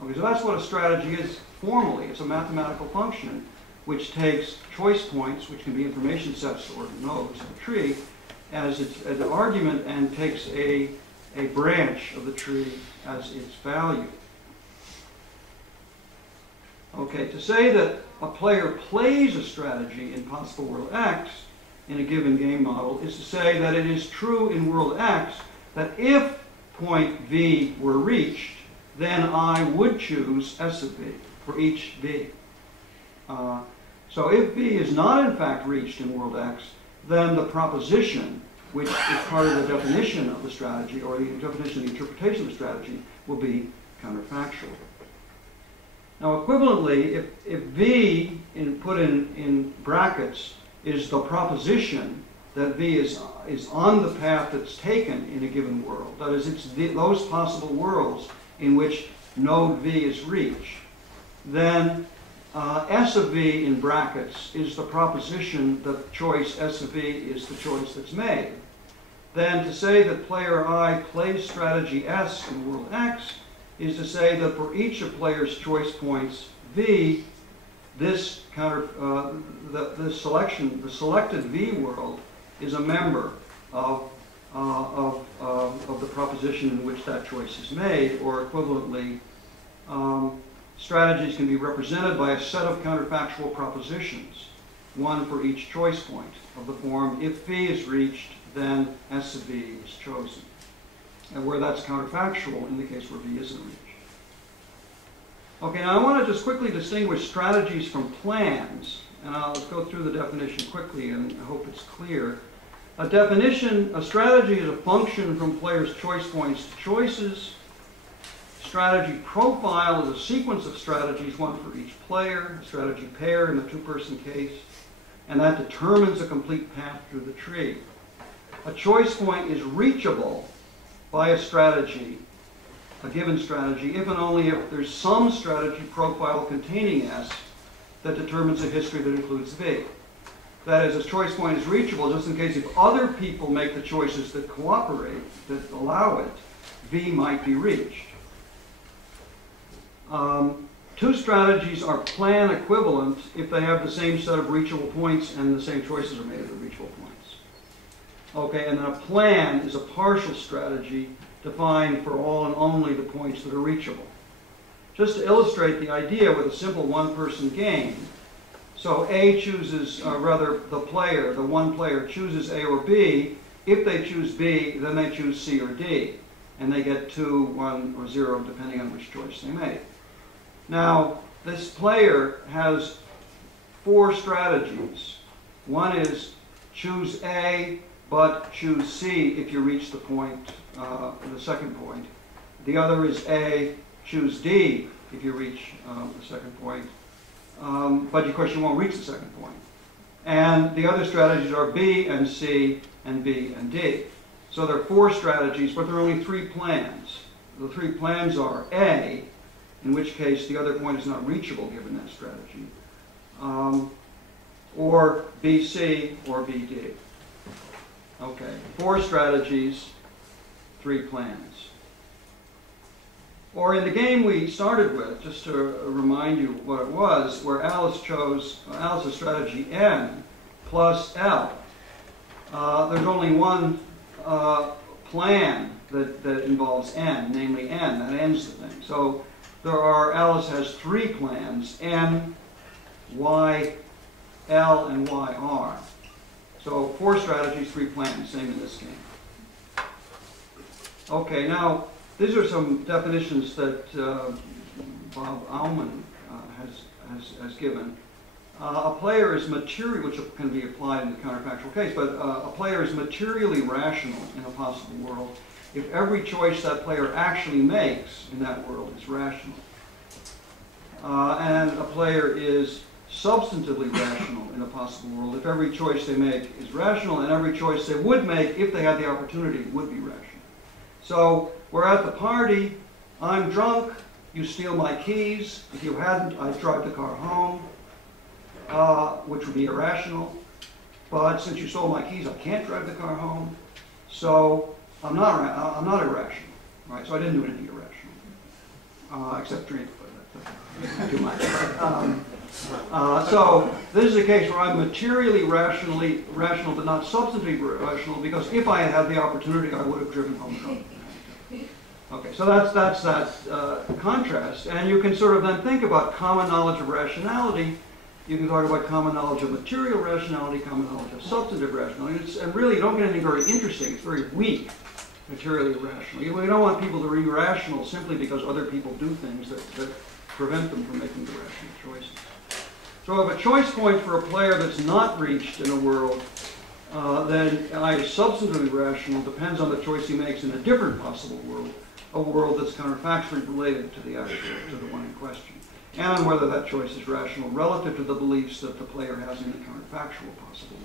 Okay, so that's what a strategy is formally. It's a mathematical function which takes choice points, which can be information sets or nodes of the tree, as an argument and takes a branch of the tree as its value. Okay, to say that a player plays a strategy in possible world X in a given game model is to say that it is true in world X that if point V were reached, then I would choose S of V for each V. So if V is not in fact reached in world X, then the proposition, which is part of the definition of the strategy, or the definition of the interpretation of the strategy, will be counterfactual. Now equivalently, if V put in brackets is the proposition that V is on the path that's taken in a given world, that is, it's those possible worlds in which node V is reached, then S of V in brackets is the proposition that choice S of V is the choice that's made. Then to say that player I plays strategy S in world X is to say that for each of player's choice points V, the selected V world is a member of the proposition in which that choice is made, or equivalently, strategies can be represented by a set of counterfactual propositions, one for each choice point, of the form, if V is reached, then S of V is chosen. And where that's counterfactual in the case where V isn't reached. Okay, now I want to just quickly distinguish strategies from plans, and I'll go through the definition quickly, and I hope it's clear. A strategy is a function from players' choice points to choices. Strategy profile is a sequence of strategies, one for each player, a strategy pair in the two-person case, and that determines a complete path through the tree. A choice point is reachable by a strategy, a given strategy, if and only if there's some strategy profile containing S that determines a history that includes V. That is, a choice point is reachable just in case if other people make the choices that cooperate, that allow it, V might be reached. Two strategies are plan equivalent if they have the same set of reachable points and the same choices are made at the reachable points. Okay, and then a plan is a partial strategy defined for all and only the points that are reachable. Just to illustrate the idea with a simple one-person game, so A chooses, the one player chooses A or B. If they choose B, then they choose C or D, and they get 2, 1, or 0, depending on which choice they make. Now, this player has 4 strategies. One is choose A, but choose C if you reach the point, the second point. The other is A, choose D if you reach the second point. But of course you won't reach the second point. And the other strategies are B and C and B and D. So there are 4 strategies, but there are only 3 plans. The 3 plans are A, in which case the other point is not reachable given that strategy, or BC or BD. Okay, 4 strategies, 3 plans. Or in the game we started with, just to remind you what it was, where Alice chose Alice's strategy N plus L. There's only one plan that involves N, namely N, that ends the thing. So Alice has 3 plans, N, Y, L, and YR. So 4 strategies, 3 plans, same in this game. Okay, now these are some definitions that Bob Aumann has given. A player is material, which can be applied in the counterfactual case, but a player is materially rational in a possible world if every choice that player actually makes in that world is rational. And a player is substantively rational in a possible world if every choice they make is rational and every choice they would make if they had the opportunity would be rational. So we're at the party, I'm drunk, you steal my keys. If you hadn't, I'd drive the car home, which would be irrational. But since you stole my keys, I can't drive the car home. So I'm not irrational, right? So I didn't do anything irrational, except drink, but that's too much. So this is a case where I'm materially rational, but not substantively rational, because if I had had the opportunity, I would have driven home drunk. Okay, so that's that contrast, and you can sort of then think about common knowledge of rationality. You can talk about common knowledge of material rationality, common knowledge of substantive rationality, and really you don't get anything very interesting. It's very weak, materially rational. We don't want people to be rational simply because other people do things that prevent them from making the rational choices. So if a choice point for a player that's not reached in a world, then either substantively rational depends on the choice he makes in a different possible world, a world that's counterfactually related to the one in question, and on whether that choice is rational relative to the beliefs that the player has in the counterfactual possible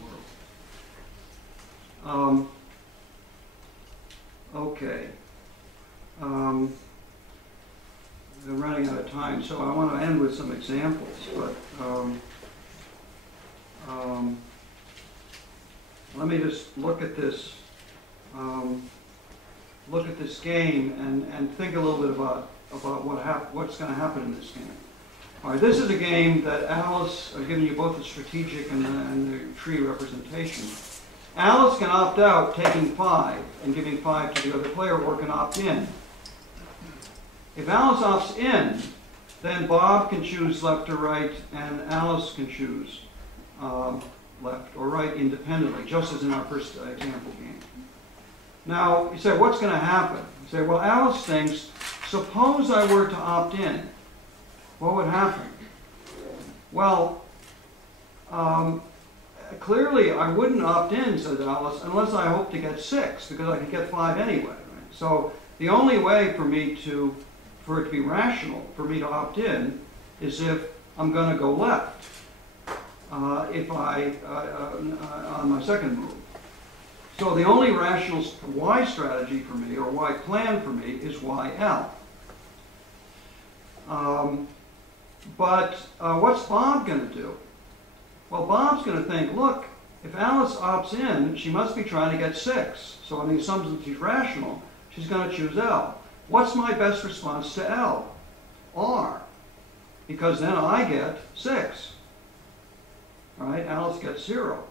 world. Okay. We're running out of time, so I want to end with some examples, but let me just look at this game and think a little bit about what's going to happen in this game. All right, this is a game that Alice, I've given you both the strategic and the tree representation. Alice can opt out, taking 5 and giving 5 to the other player, or can opt in. If Alice opts in, then Bob can choose left or right, and Alice can choose left or right independently, just as in our first example game. Now, you say, what's going to happen? You say, well, Alice thinks, suppose I were to opt in. What would happen? Well, clearly I wouldn't opt in, says Alice, unless I hope to get 6, because I could get 5 anyway. Right? So the only way for it to be rational, for me to opt in, is if I'm going to go left, on my second move. So the only rational Y strategy for me, or Y plan for me, is YL. But what's Bob going to do? Well, Bob's going to think, look, if Alice opts in, she must be trying to get 6. So on the assumption that she's rational, she's going to choose L. What's my best response to L? R. Because then I get 6. Right? Alice gets 0.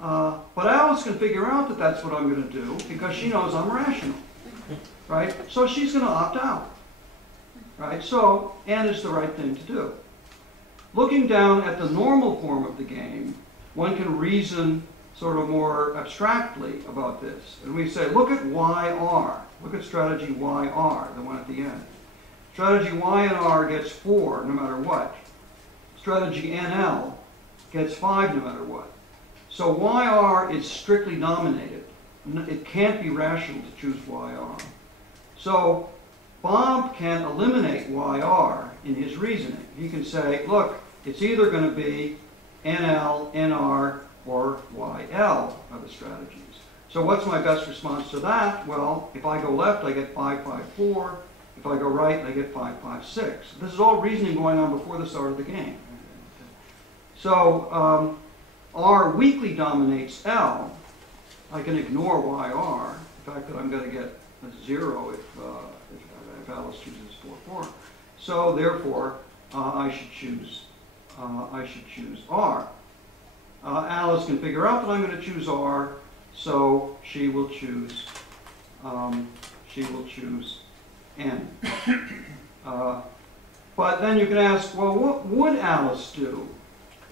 But Alice can figure out that that's what I'm going to do because she knows I'm rational. Right? So she's going to opt out. Right? So N is the right thing to do. Looking down at the normal form of the game, one can reason sort of more abstractly about this. And we say, look at YR. Look at strategy YR, the one at the end. Strategy Y and R gets 4 no matter what. Strategy NL gets 5 no matter what. So YR is strictly dominated. It can't be rational to choose YR. So Bob can eliminate YR in his reasoning. He can say, look, it's either going to be NL, NR, or YL are the strategies. So what's my best response to that? Well, if I go left, I get 5, 5, 4. If I go right, I get 5, 5, 6. This is all reasoning going on before the start of the game. So R weakly dominates L. I can ignore YR, the fact that I'm going to get a 0 if Alice chooses 4, 4. So therefore, I should choose R. Alice can figure out that I'm going to choose R, so she will choose N. But then you can ask, well, what would Alice do?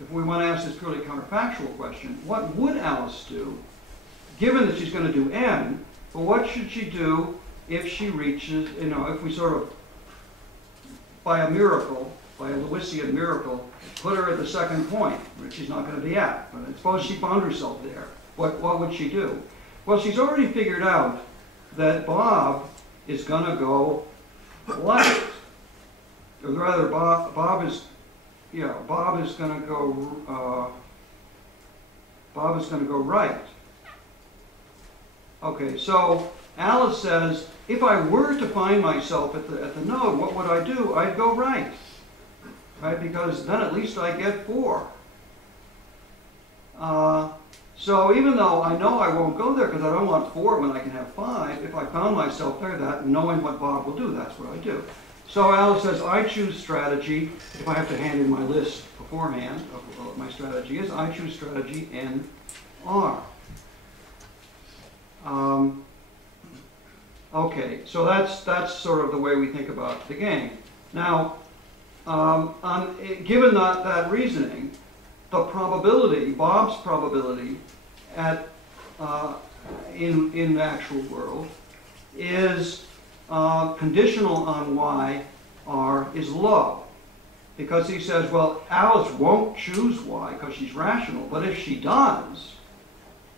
If we want to ask this purely counterfactual question, what would Alice do, given that she's going to do N? But what should she do if she reaches, if we sort of, by a miracle, by a Lewisian miracle, put her at the second point, which she's not going to be at. But suppose she found herself there. What would she do? Well, she's already figured out that Bob is going to go left. Or rather, Bob is going to go right. Okay, so Alice says, if I were to find myself at the node, what would I do? I'd go right. Right? Because then at least I get 4. So even though I know I won't go there because I don't want 4 when I can have 5, if I found myself there, knowing what Bob will do, that's what I do. So Alice says, I choose strategy. If I have to hand in my list beforehand of what my strategy is, I choose strategy NR. Okay, so that's sort of the way we think about the game. Now, given that reasoning, the probability, Bob's probability in the actual world is conditional on YR is low. Because he says, well, Alice won't choose Y because she's rational, but if she does,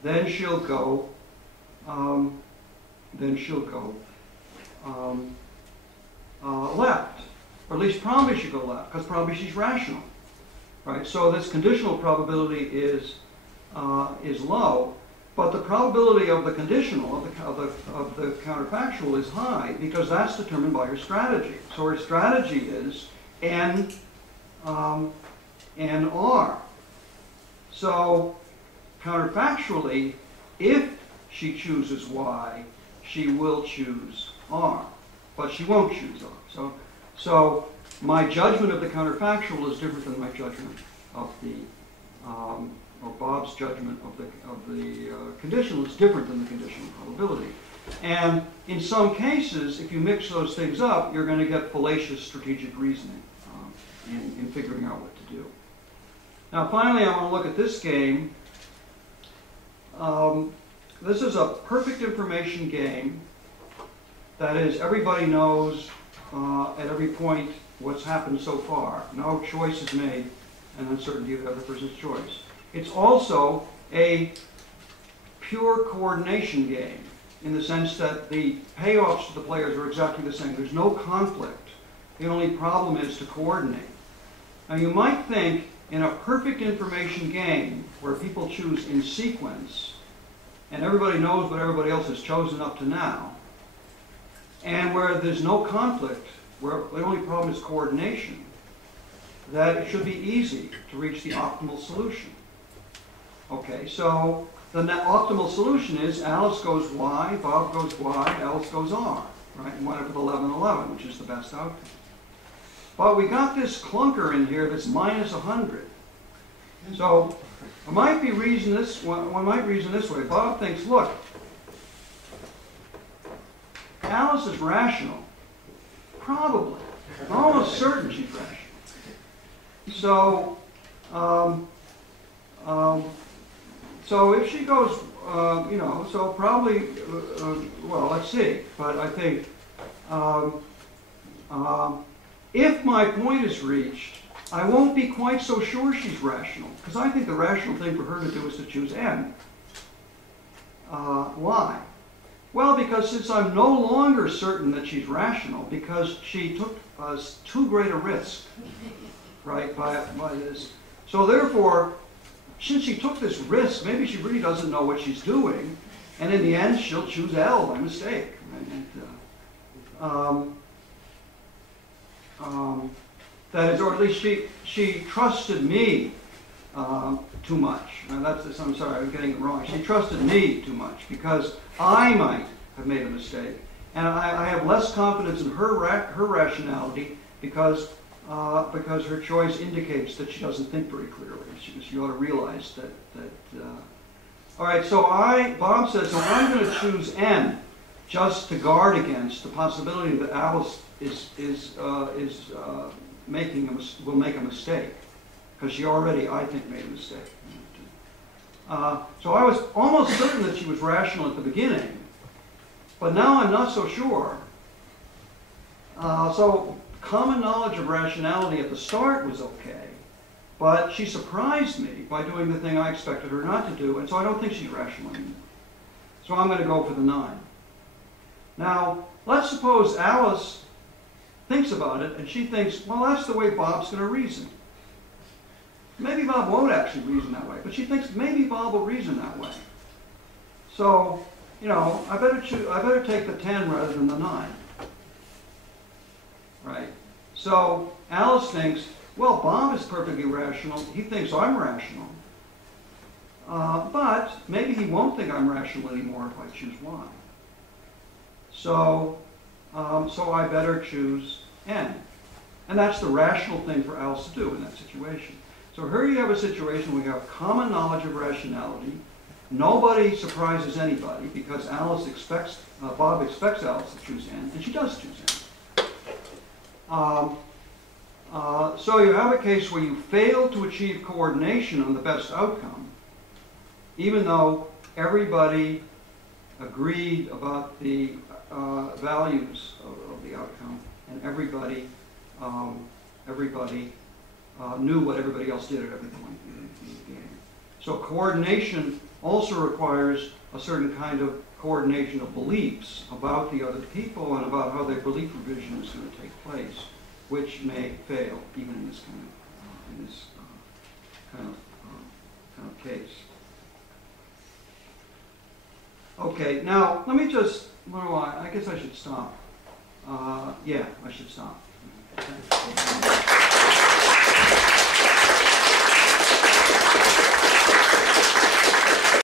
then she'll go left. Or at least probably she'll go left, because probably she's rational. Right? So this conditional probability is low, but the probability of the conditional, of the counterfactual, is high, because that's determined by her strategy. So her strategy is N, R. So counterfactually, if she chooses Y, she will choose R, but she won't choose R. So my judgment of the counterfactual is different than my judgment of the or Bob's judgment of the conditional is different than the conditional probability. And in some cases, if you mix those things up, you're going to get fallacious strategic reasoning in figuring out what to do. Now, finally, I want to look at this game. This is a perfect information game. That is, everybody knows at every point what's happened so far. No choice is made, and uncertainty of the other person's choice. It's also a pure coordination game, in the sense that the payoffs to the players are exactly the same. There's no conflict. The only problem is to coordinate. Now, you might think in a perfect information game where people choose in sequence, and everybody knows what everybody else has chosen up to now, and where there's no conflict, where the only problem is coordination, that it should be easy to reach the optimal solution. Okay, so the optimal solution is Alice goes Y, Bob goes Y, Alice goes R, right? And wind up with 11, 11, which is the best outcome. But we got this clunker in here that's minus 100. So one might reason this way. Bob thinks, look, Alice is rational. Probably. I'm almost certain she's rational. So, so if she goes, so probably, well, let's see. But I think if my point is reached, I won't be quite so sure she's rational, because I think the rational thing for her to do is to choose N. Why? Well, because since I'm no longer certain that she's rational, because she took too great a risk, right, by this. So therefore, since she took this risk, maybe she really doesn't know what she's doing, and in the end, she'll choose L by mistake. Right? That is, or at least she trusted me too much. Now that's this, I'm sorry, I'm getting it wrong. She trusted me too much because I might have made a mistake. And I have less confidence in her rationality because her choice indicates that she doesn't think very clearly. She ought to realize that all right, so Bob says, so I'm going to choose N just to guard against the possibility that Alice will make a mistake, because she already, I think, made a mistake. So I was almost certain that she was rational at the beginning, but now I'm not so sure. So common knowledge of rationality at the start was okay, but she surprised me by doing the thing I expected her not to do, and so I don't think she's rational anymore. So I'm going to go for the 9. Now, let's suppose Alice thinks about it, and she thinks, well, that's the way Bob's going to reason. Maybe Bob won't actually reason that way, but she thinks maybe Bob will reason that way. So, I better take the 10 rather than the 9. Right? So Alice thinks, well, Bob is perfectly rational. He thinks I'm rational. But maybe he won't think I'm rational anymore if I choose Y. So I better choose N. And that's the rational thing for Alice to do in that situation. So here you have a situation where you have common knowledge of rationality. Nobody surprises anybody because Bob expects Alice to choose N, and she does choose N. So you have a case where you fail to achieve coordination on the best outcome, even though everybody agreed about the values of the outcome, and everybody knew what everybody else did at every point in the game. So coordination also requires a certain kind of coordination of beliefs about the other people and about how their belief revision is going to take place, which may fail even in this kind of case. Okay, now let me just. I guess I should stop. Yeah, I should stop.